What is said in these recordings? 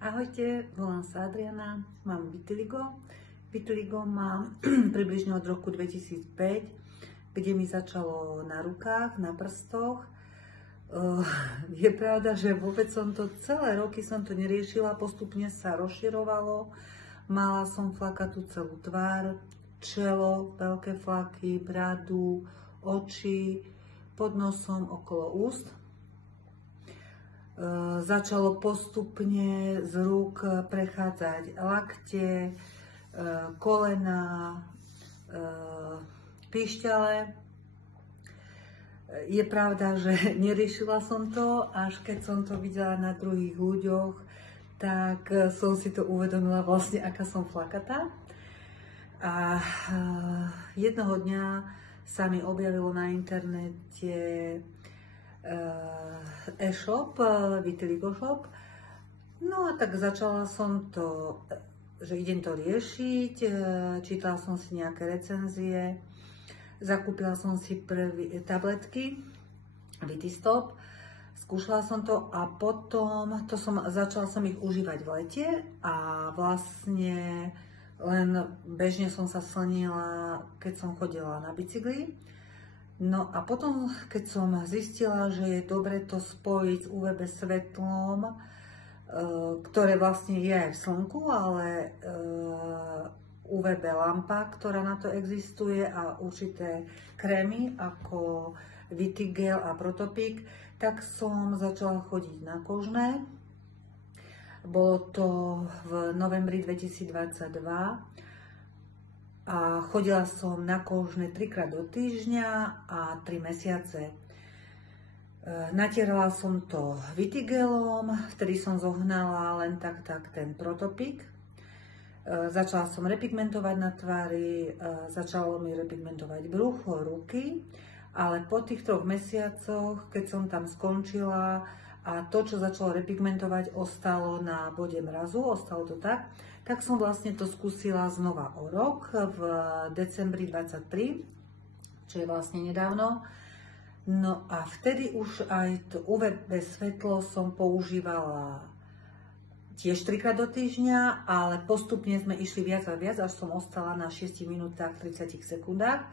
Ahojte, volám sa Adriana, mám vitiligo. Vitiligo mám približne od roku 2005, kde mi začalo na rukách, na prstoch. Je pravda, že vôbec celé roky som to neriešila, postupne sa rozširovalo. Mala som flakatú celú tvár, čelo, veľké flaky, bradu, oči, pod nosom, okolo úst. Začalo postupne z rúk prechádzať lakte, kolena, píšťale. Je pravda, že neriešila som to, až keď som to videla na druhých ľuďoch, tak som si to uvedomila vlastne, aká som flakatá. A jednoho dňa sa mi objavilo na internete e-shop, Vitiligo shop. No a tak začala som to, že idem to riešiť, čítala som si nejaké recenzie, zakúpila som si tabletky Vitistop, skúšala som to a potom začala som ich užívať v lete a vlastne len bežne som sa slnila, keď som chodila na bicykli. No a potom, keď som zistila, že je dobre to spojiť s UVB svetlom, ktoré vlastne je aj v slnku, ale UVB lampa, ktorá na to existuje a určité krémy ako Vitigel a Protopik, tak som začala chodiť na kožné. Bolo to v novembri 2022. A chodila som na kožné 3-krát do týždňa a 3 mesiace. Natierala som to Vitigelom, vtedy som zohnala len tak ten Protopik. Začala som repigmentovať na tvári, začalo mi repigmentovať brucho, ruky, ale po tých 3 mesiacoch, keď som tam skončila a to, čo začalo repigmentovať, ostalo na bode mrazu, ostalo to tak som vlastne to skúsila znova o rok v decembri 23, čo je vlastne nedávno. No a vtedy už aj to UVB svetlo som používala tiež 3-krát do týždňa, ale postupne sme išli viac a viac, až som ostala na 6 minútach 30 sekundách,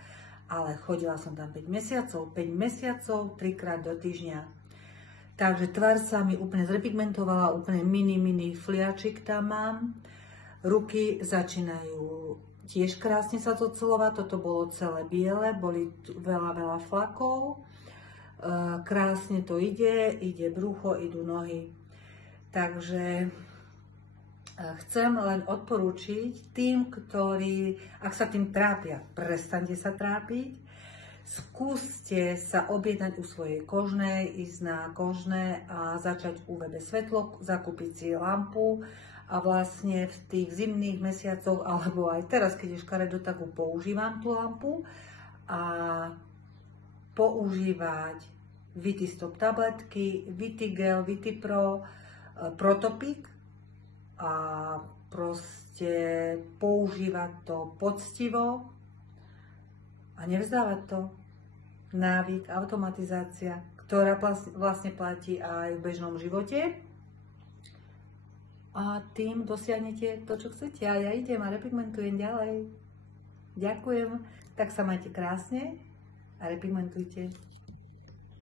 ale chodila som tam 5 mesiacov, 3 krát do týždňa. Takže tvár sa mi úplne zrepigmentovala, úplne mini fliačik tam mám. Ruky začínajú tiež krásne sa to celovať, toto bolo celé biele, boli veľa flakov. Krásne to ide brucho, idú nohy. Takže chcem len odporúčiť tým, ktorí, ak sa tým trápia, prestaňte sa trápiť. Skúste sa objednať u svojej kožnej, ísť na kožné a začať UVB svetlo, zakúpiť si lampu a vlastne v tých zimných mesiacoch, alebo aj teraz, keď je škaredo, tak používam tú lampu a používať Vitistop tabletky, Vitigel, Vitipro, Protopik a proste používať to poctivo a nevzdávať to. Návyk, automatizácia, ktorá vlastne platí aj v bežnom živote. A tým dosiahnete to, čo chcete. A ja idem a repigmentujem ďalej. Ďakujem. Tak sa majte krásne a repigmentujte.